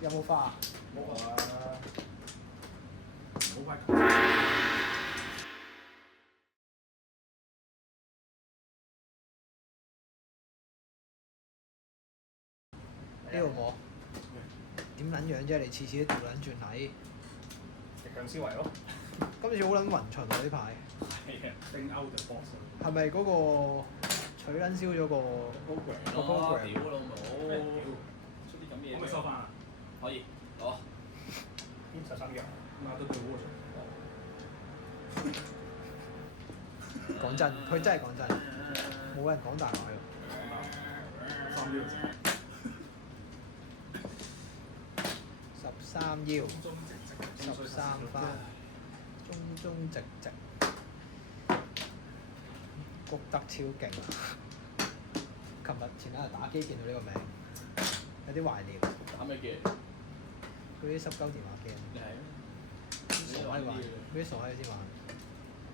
有冇花？冇啊，好快。呢度冇。點撚樣啫？你次次都調撚轉睇。逆向思維咯。今次好撚雲巡喎呢排。係啊，定 out the box。係咪嗰個取撚燒咗個 program？屌老母！出啲咁嘢。可唔可以收翻啊？可以，攞。邊13日？媽都對喎。講真，佢真係講真，冇人講大話喎。3秒。13腰，13花，中中直直，谷得超勁。前兩日打機見到呢個名，有啲懷念。打咩機？嗰啲濕鳩電話機。你係？傻閪玩，嗰啲傻閪先玩。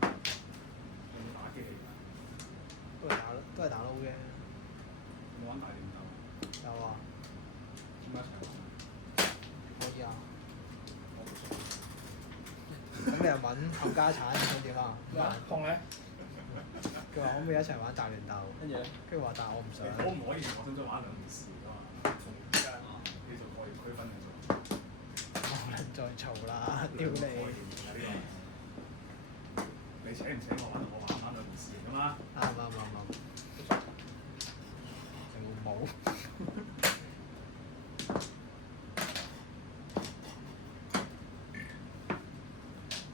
有冇打機嚟㗎？都係打撈嘅。有冇玩大亂鬥？有啊。點解一齊玩？可以啊。咁你又問冚家產想點啊？碰咧？佢話可唔可以一齊玩大亂鬥？跟住咧？跟住話，但係我唔想。可唔可以？我想玩兩件事㗎嘛。從而家你做個人區分嘅做。冇人再嘈啦！屌你！你請唔請我玩？我玩兩件事㗎嘛。啱。冇。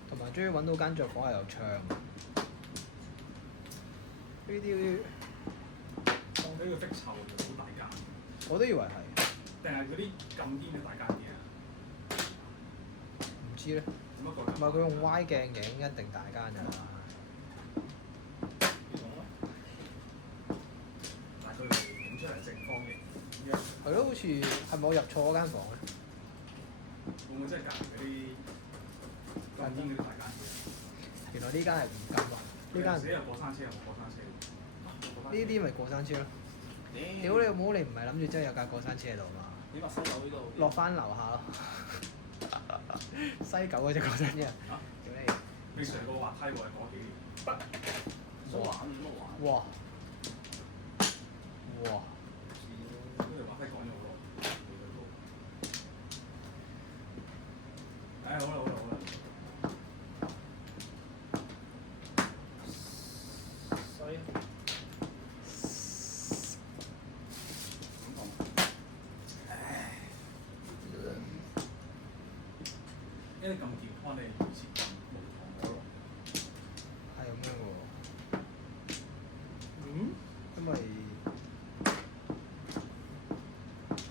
同埋終於揾到間作房係有窗。呢啲當俾佢逼臭就好大間。我都以為係。定係嗰啲咁癲嘅大間嘢啊？唔知咧。點解個？唔係佢用 Y 鏡影一定大間㗎啦。但係佢影出嚟係正方形。係咯，好似係咪我入錯嗰間房咧？會唔會真係隔離嗰啲咁癲嗰啲大間嘢？原來呢間係唔咁喎。呢間有過山車，有冇過山車？呢啲咪過山車咯。屌你老母！你唔係諗住真係有架過山車喺度嘛？你話西九呢度？落翻樓下咯。西九嗰隻過山車。屌你！你上個滑梯喎，係嗰幾年。冇玩，冇玩。哇！哇！嗰條滑梯講咗好耐，冇去到。好啦。所以因為咁健康，你以前咁無糖可樂。係咁樣嘅喎。因為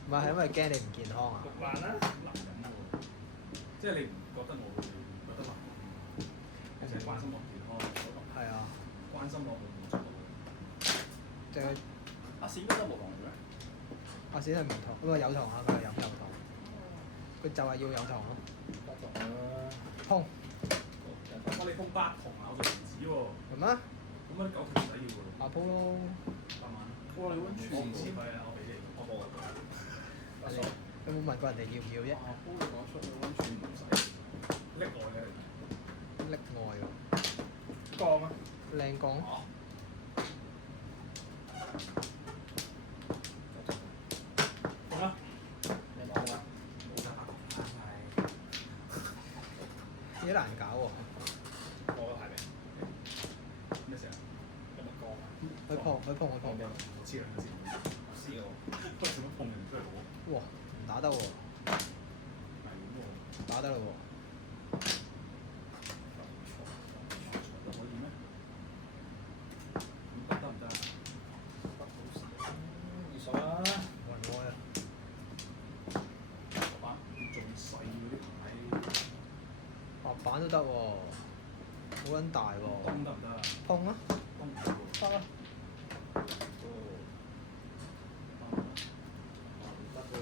唔係因為驚你唔健康啊？ 6萬啦，好難飲喎。即係你唔覺得我會覺得難飲？你成日關心我健康，係啊。關心我會唔會做到？淨係阿閃嗰度冇糖嘅咩？阿閃係無糖，唔係有糖啊！佢係飲有糖。佢就係要有糖咯。碰。我哋碰8筒啊，我做唔止喎。係咩？咁樣9筒唔使要喎。下鋪咯。8萬。哇！你溫泉我唔知佢啊，我俾你。我冇。有冇問過人哋要唔要啫？下鋪你講出去溫泉唔使。溺愛嘅。溺愛喎。鋼啊！靚鋼。好啦。你講啦。幾難搞喎。我個牌名。咩事啊？今日鋼啊！佢碰。我知啦，我知喎。不過做乜碰人出嚟好？哇！唔打得喎。係喎。打得啦喎。都可以咩？咁得唔得啊？得好少。20啦。冇人開啊！白板仲細嗰啲牌。白板都得喎，好撚大喎。東得唔得啊？碰啊！東唔得喎。得啊！哦。唔得喎，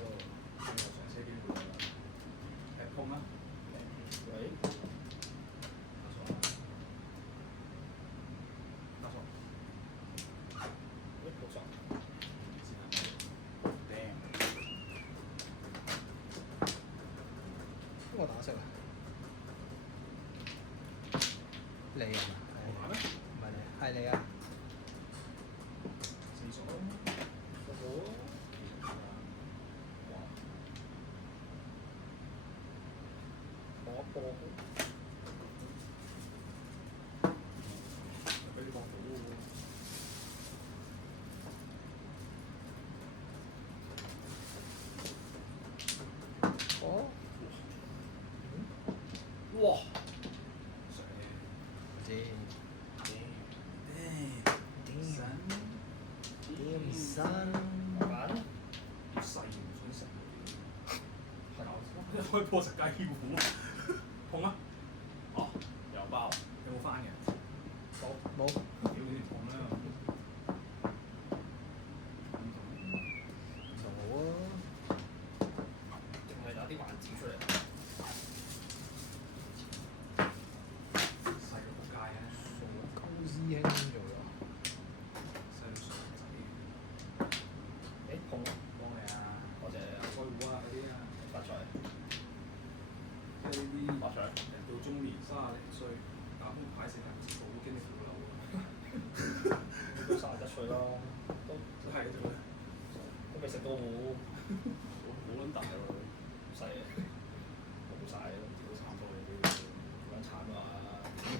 我上車機會㗎啦。誒碰啊！喂？打錯。喂，冇錯。Damn。我打色啊！你啊嘛？我玩咩？唔係你，係你啊！四索咯。我波俾你放好喎。哦，哇！上唔知點心玩細唔想食。一開波食雞糊，痛啊！哦，油包有冇翻嘅？冇屌你啲痛啦！冇啊！定係有啲環節出嚟？細個仆街啊！高師兄做咗，細個傻仔，誒碰啊！幫你啊！多謝開戶啊嗰啲啊，發財即係呢啲發財。人到中年30零歲打工牌成日唔食好經歷苦惱都30得歲咯，都都係做咩？未食到好撚大喎，細啊，冇晒咯，屌慘多你啲，好撚慘啊！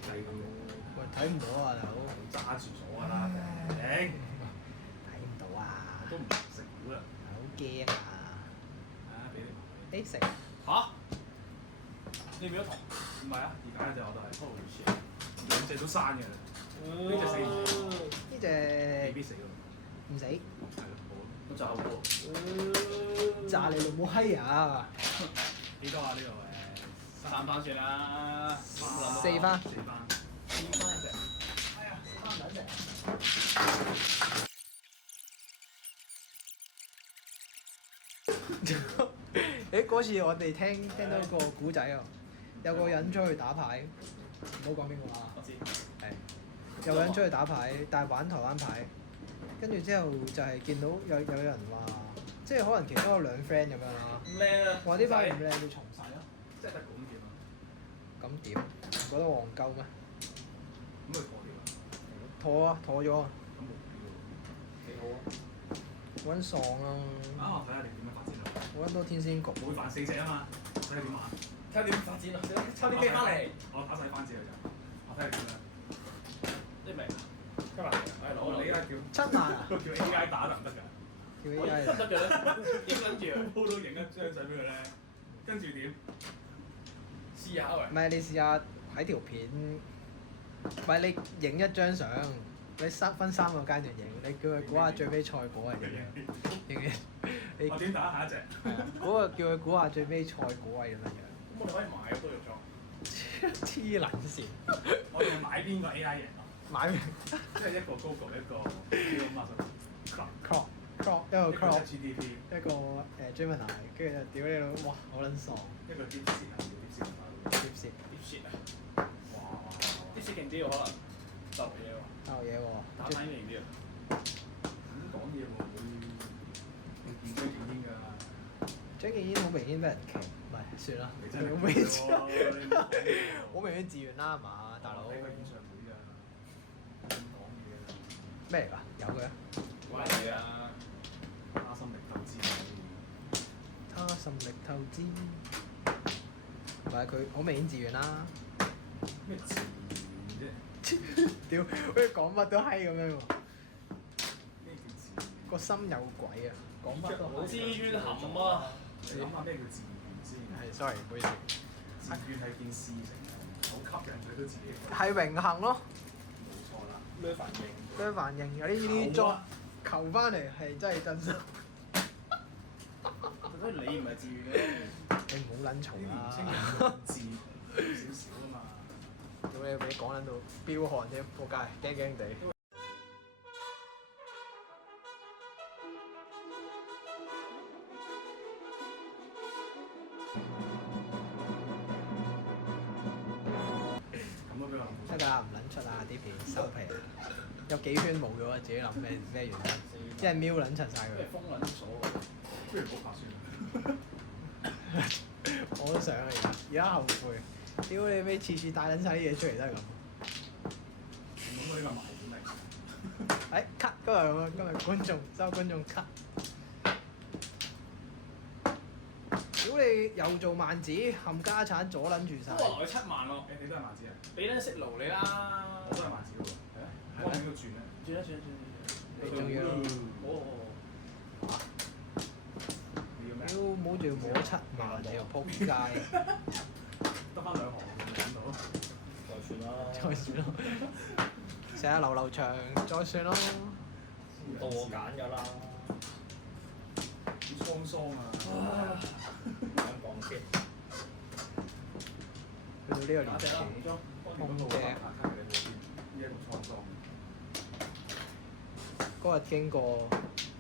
計咁樣，喂睇唔到啊大佬，揸住咗㗎啦，頂！睇唔到啊！都唔食糊啦，好驚啊！啊俾你誒食嚇？你變咗糖？唔係啊，而家一隻我都係，兩隻都生嘅啦，呢隻死唔死？呢未隻必死喎，唔死，係咯，好。咁就好喎。炸你老母閪啊！幾多啊？呢度3番算啦，四番4番。 4番一隻。哎呀，啱唔撚食。誒嗰次我哋聽到個古仔啊，有個人出去打牌，唔好講邊個啊。我知。係有個人出去打牌，但係玩台灣牌，跟住之後就係見到有人話，即係可能其中有2 friend 咁樣啦。咁靚啊！話啲牌唔靚，要重洗咯。即係得咁點啊？咁點？覺得戇鳩咩？咁咪妥啲妥啊，妥咗啊，咁冇料幾好啊！好撚爽啊！啊！我睇下你點樣發展啊！好撚多天仙局。每飯4隻啊嘛，睇下點玩。睇下點發展啊！抽啲咩翻嚟？我打晒番子佢就，我睇下點樣。你明啊？今日係攞你而家叫7萬啊！叫 AI 打得唔得㗎？叫我 AI 得唔得嘅咧？影緊住啊！鋪都影一張相俾佢咧，跟住點？試下喂唔。係你試下喺條片，唔係你影一張相，你分3個階段影，你叫佢估下最尾賽果係點樣？影你我點打下一隻？係啊，嗰個叫佢估下最尾賽果係點樣咁我哋可以買嗰個藥妝。樣？黐撚線！我哋買邊個 AI 贏啊？買即係一個 Google 一個 Elon Musk。crop 一個 crop GDP，一個Gemini，跟住就屌你老，哇好撚爽！一個 Deep Sea 係叫 Deep Sea 貼士啲 shit 啊！哇！啲 shit 勁啲喎，可能就嘢喎，有嘢喎，打反應勁啲啊！咁講嘢喎，會見張影㗎。張敬軒好明顯俾人騎，唔係算啦，你真係好明顯喎！好明顯自願啦係嘛，大佬睇個演唱會㗎，咁講嘢㗎。咩嚟㗎？有嘅，關係啊！花心力投資他甚力透支，唔係佢好明顯自願啦。咩自然啫？屌，好似講乜都閪咁樣喎，咩叫自然？個心有鬼啊！講乜都閪。自願含啊！你諗下咩叫自然先？係，sorry，唔好意思。自願係件事情，好吸引佢都自己。係榮幸咯，冇錯啦。咩反應？對反應有啲作求翻嚟係真係真心。所以你唔係自願嘅，你唔好撚嘈啲年青啦！人自少少啊嘛。屌你俾講撚到飆汗添，仆街，驚驚地。咁都俾我諗得㗎，唔撚出啊啲片收皮啊！有幾圈冇咗啊！自己諗咩原因？一係瞄撚柒晒佢。因為封撚咗喎。不如唔好拍算啦。我我都想啊！而家後悔，屌你尾次次帶撚晒啲嘢出嚟都係咁。咁呢個賣點嚟。誒 cut 今日觀眾收觀眾 cut。屌你又做萬子，冚家產阻撚住晒。都話來7萬喎，你都係萬子啊？俾撚食爐你啦。我都係萬子喎。係啊。係咩我喺度轉咧。轉一轉一轉。你仲要你要咩？屌冇仲要摸7萬，你又撲街，得翻2行揾到。再算啦。再算咯。成日流長，再算咯。到我揀㗎啦。好滄桑啊！揀講先。去到呢個年打隻啦，紀，當年嗰套白卡卡嘅你冇邊？呢一個滄桑。嗰日經過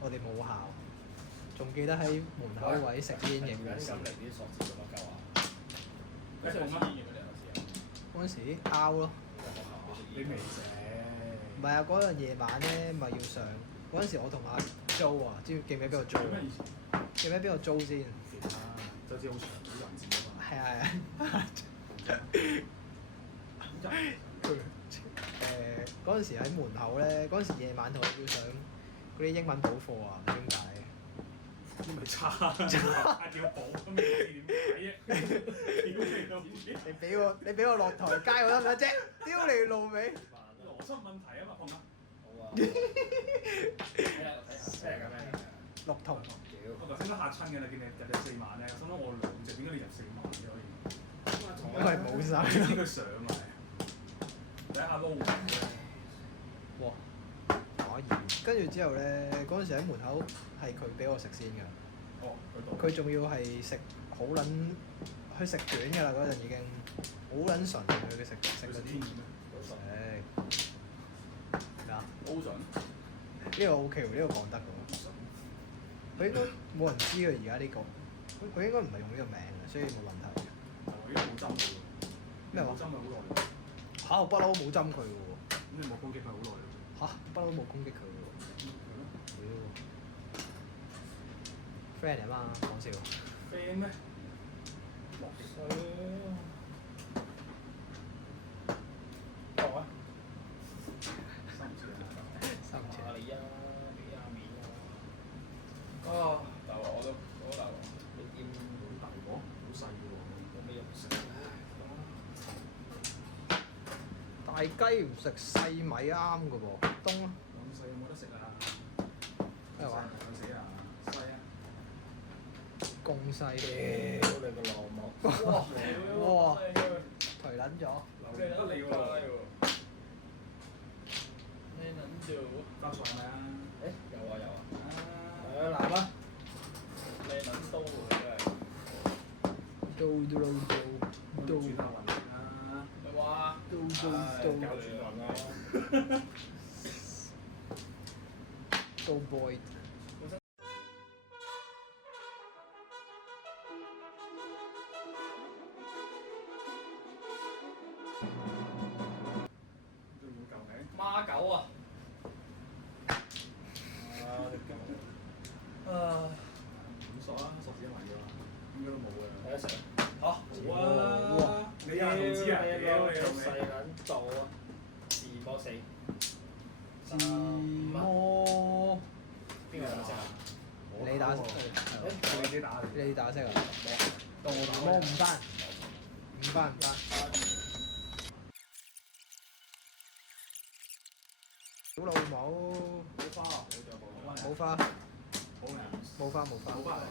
我哋母校，仲記得喺門口位食煙嘅故事咁。嚟啲索字做乜鳩啊？你講乜？嗰陣時 out 咯，你未寫？唔係啊！嗰陣夜晚咧，咪要上。嗰陣時我同阿 Jo 啊，知唔記唔記得邊個租做咩以前？記唔記得邊個租先？啊，就好似好長啲文字啊嘛。係啊。嗰陣時喺門口咧，嗰陣時夜晚同我要上嗰啲英文補課啊，唔知點解嘅。因為差，要補咁你點解啫？屌你俾我落台階我得唔得啫？丟你老味！邏輯問題啊嘛，碰啊！好啊。睇下咩嚟㗎咩？綠銅。我頭先都嚇親嘅啦，見你入4萬咧，我心諗我2隻點解你入4萬嘅可以？因為冇晒。知佢上啊！睇下撈嘅。哇！可以。跟住之後咧，嗰陣時喺門口係佢俾我食先㗎。哦，佢到。佢仲要係食好撚，佢食卷㗎啦嗰陣已經，好撚純佢食嗰啲。誒咩啊？好順。呢個 OK 喎，呢個講得喎。佢應該冇人知佢而家呢個，佢應該唔係用呢個名嘅，所以冇問題。已經冇針佢喎。咩話冇針佢好耐啦。嚇！我不嬲冇針佢喎。咁你冇攻擊佢好耐啦。嚇！不嬲冇攻擊佢喎。係咯。屌！friend 嚟嘛，講笑。 friend 咩？落水。講啊！三唔知啊。三千。阿你啊，俾阿面啊！啊！大鑊我都大鑊，你掂好大個，好細個喎。冇咩用食。大雞唔食細米啱嘅喎，冬啊！咁細有冇得食啊？咩話？有死啊！細啊！咁細屌嘅，你個老母！哇！頹撚咗。留得你喎。咩撚做？包菜係咪啊？誒有啊有啊！啊！男啊！你撚刀喎真係。到轉下運啊！咩話？教轉運咯。到 boy。都要夠嘅。孖狗啊！咁索啊，索子一埋嘅嘛，應該都冇嘅。睇得成。嚇！好啊！你又唔知啊？屌你老細味！撚做啊！自摸死。自摸。邊個打色啊？你打色。你自己打嚟。你打色啊？到我打。摸唔翻。唔翻。屌老母！冇花啊！冇再冇。冇花。冇花。冇花嚟。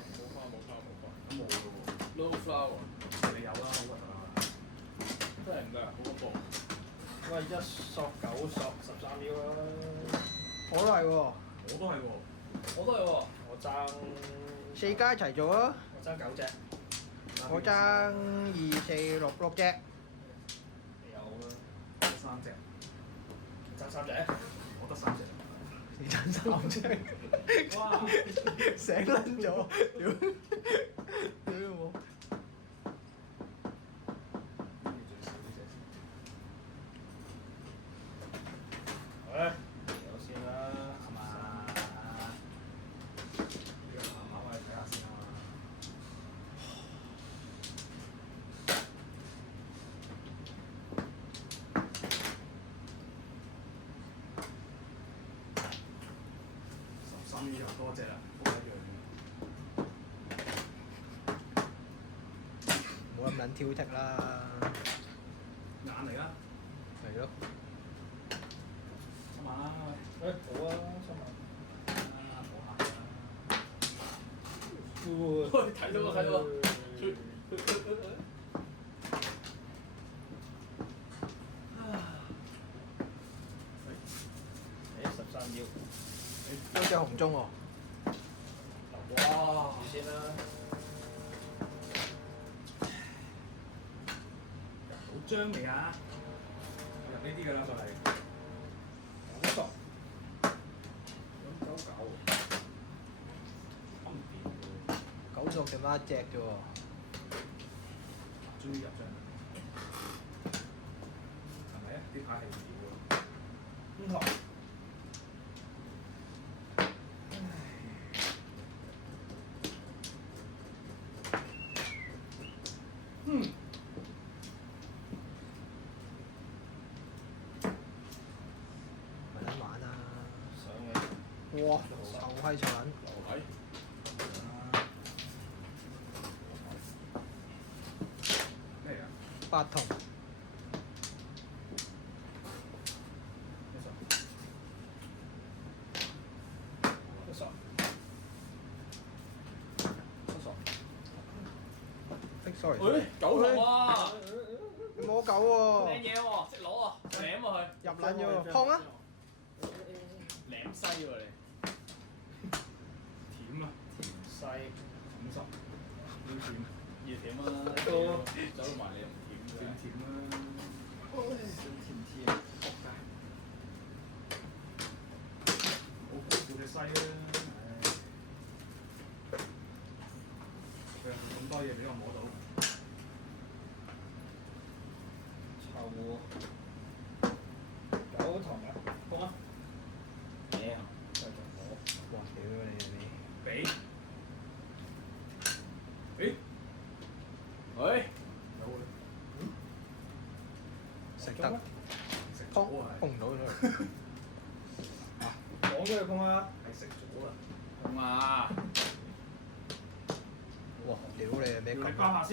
咁冇嘅喎。 Low flower 你有啦，好核突啊！真係唔得，好恐怖。喂，1索9索13秒啦。我都係喎。我都係喎。我都係喎。我爭4家一齊做啊！我爭9隻。我爭2、4、6隻。你有啦。得3隻。爭3隻。我得3隻。你爭3隻。哇！醒撚咗，屌！屌我！誒，有先啦，係嘛？呢個慢慢我哋睇下先啊。於又多隻啦，都一樣冇咁撚挑剔啦，嘅。眼嚟啦，係咯。今晚啦，誒好啊，新聞。好下啦。喂，睇到喎睇到喎13腰，有隻紅中喎，哇！住先啦，好張未啊？入呢啲㗎啦，就係九十，咁搞搞喎，啱唔掂喎，九索剩翻一隻啫喎，終於入張啦，係咪啊？啲牌係唔掂喎。五頭，嗯，咪撚玩啦！上去，哇，臭閪臭撚，留位，咩嚟㗎？八筒咩數？一十，，sorry，誒九頭啊！你冇狗喎，靚嘢喎，識攞啊，舐啊佢，入撚咗喎，碰啊！舐西喎你，甜啊，甜西， 50，要甜，要甜啊，走到埋你又唔甜甜嘅，甜啦。少甜甜，好苦苦嘅西啦，佢咁多嘢俾我摸到，臭喎，九頭啊，講啊，嘢啊，繼續攞。哇！屌你俾，誒，喂，有嘅，食得食咗碰啊，碰唔到出嚟，講咗佢講啊，係食咗啦，講啊，哇！屌你啊！咩要你咁包下先，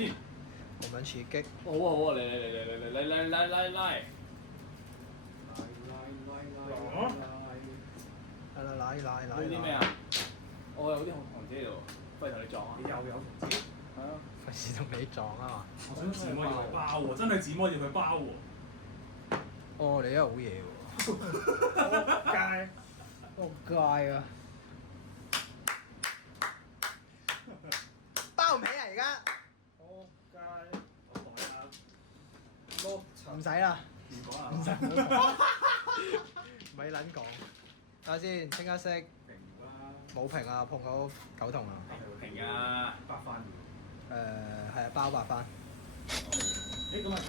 咁撚刺激？好啊好啊，嚟，嚟嚟嚟嚟嚟！嗰啲咩啊？我有啲紅姐喺度，不如同你撞啊！你又有同志，係啊，費事同你撞啊嘛！我想自摸要佢包喎，真係自摸要佢包喎，哦，你真係好嘢喎！街仆街啊！包唔起啊！而家撲街，我同你啊，碌唔使啦，如果啊，唔使咪撚講。睇下先，清一色平啦，冇平啊，碰到九筒啊！平啊！包翻係啊，包白翻。誒咁啊！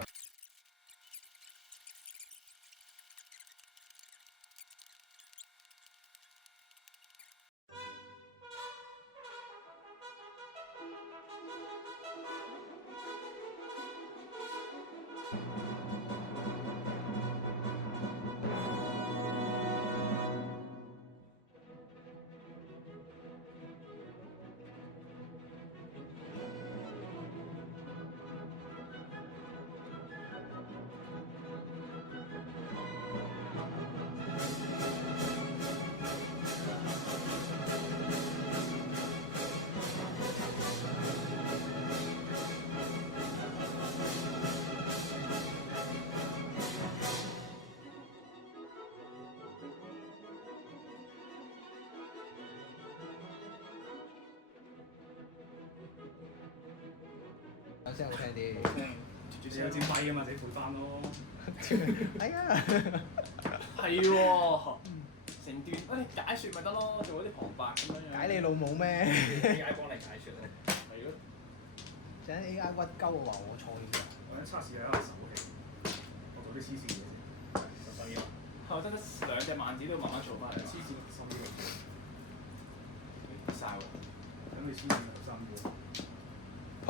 有聲好聽啲。你有支咪啊嘛，自己配翻咯。哎呀！係喎，成段解説咪得咯，做嗰啲旁白咁樣樣。解你老母咩？ AI 幫你解説咯，係咯。陣 AI 屈鳩我話我錯嘢。我測試下手氣，我做啲黐線嘢先。12啊，我得兩隻萬字都要慢慢做翻嚟。黐線心啲跌曬喎，等你黐線頭3個。碰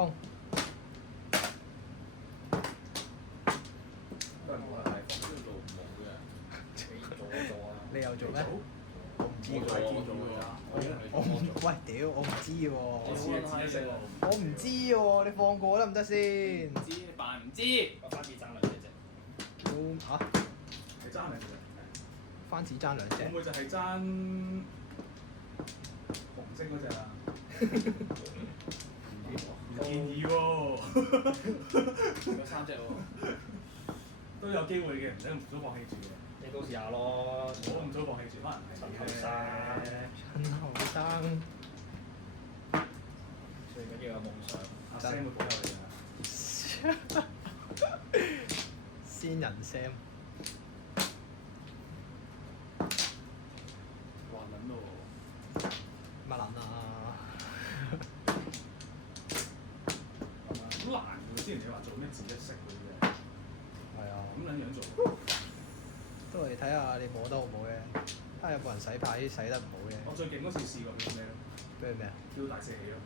都係冇啦，係呢度冇嘅，你做啊！你又做咩？做我唔知知我喎。睇見咗㗎，我已經係我唔喂屌，我唔知喎。我知嘅知一聲我我唔知喎，你放過得唔得先？唔知你扮唔知。我番子爭兩隻啫。嚇，係爭兩隻，番子爭兩隻。會唔會就係爭紅色嗰隻啊？唔建議喎，有3隻喎。都有機會嘅，唔使咁早放棄住嘅。你到時下咯。我唔早放棄住，可能係趁你後生，趁後生，最緊要有夢想。阿 Sam 會保佑你啊！仙人 Sam。滑撚咯乜撚啊？好難㗎，之前你話做咩字一式嗰啲嘅，係啊，咁撚樣做。都係睇下你摸得好唔好嘅，睇下有冇人洗牌洗得唔好嘅。我最勁嗰次試過叫咩咯？咩咩啊？叫大四喜咯，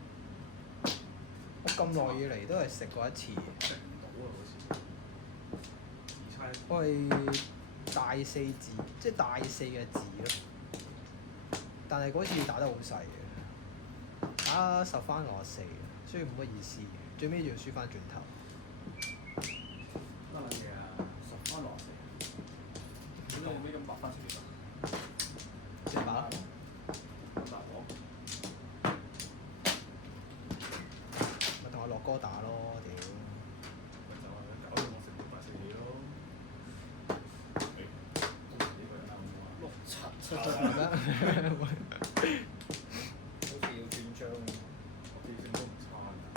我咁耐以嚟都係食過一次。食唔到啊嗰次。二猜我係大四字，即係大四嘅字咯。但係嗰次打得好細嘅，打10番64，所以冇乜意思。最尾仲要輸翻轉頭。乜撚嘢啊10番64。點解你尾咁白番薯㗎？即係打，咁大鑊。咪同阿樂哥打咯，屌！就係搞到我食到大四喜咯。呢個人啱唔啱啊？ 6、7、係咩？好似要轉張喎。我記性都唔差㗎。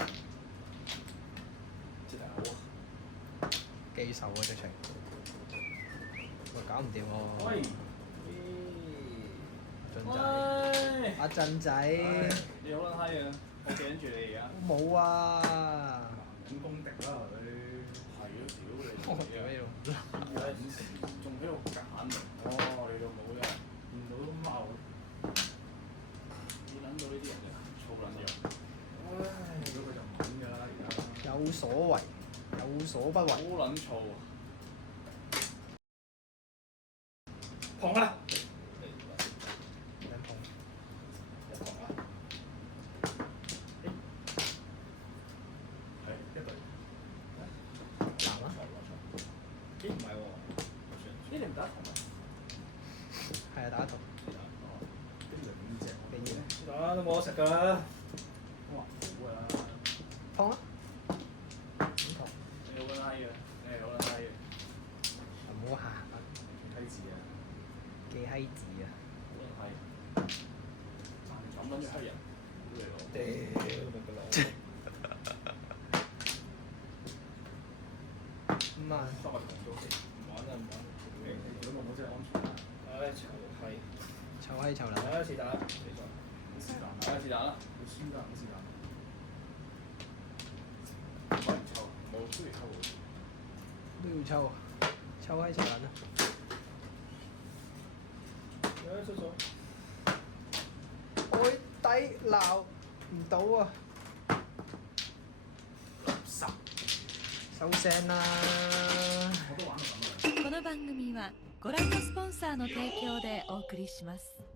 接大好啊！記仇啊直情，喂搞唔掂喎！喂，俊仔，阿俊仔，你好撚閪啊！我頸住你而家。冇啊！咁公敵啦佢。係啊！屌你！我屌你咯！仲喺度揀哦，你老母真係見到都貓。你撚到呢啲人嘅粗撚樣。唉，如果佢就唔揾㗎啦，而家。有所為，有所不為。好撚燥啊！碰啦！兩碰，一碰啦！係一隊。難啊！咦唔係喎，呢你唔打同啊？係啊，打一套。跟住兩隻。嘅嘢咧，打都冇得食㗎啦。哇，好㗎啦。碰啊！點碰？你好撚閪嘅，你係好撚閪嘅，唔好行啊！梯字啊！記閪字啊！好撚閪。咁撚住黑人，屌你老母！屌咪個腦！咁啊，收埋同咗先。唔玩啦唔玩。如果冇真係安全啦。唉，臭閪！臭閪臭撚！打一次打，死咗。是但啦。係是但啦，會輸㗎，好是但。唔臭，冇出嚟溝喎。都要抽啊！臭閪臭撚啊！唉，出咗。海底撈唔到啊！十。收聲啦！我都玩到咁啊！この番組はご覧のスポンサーの提供でお送りします。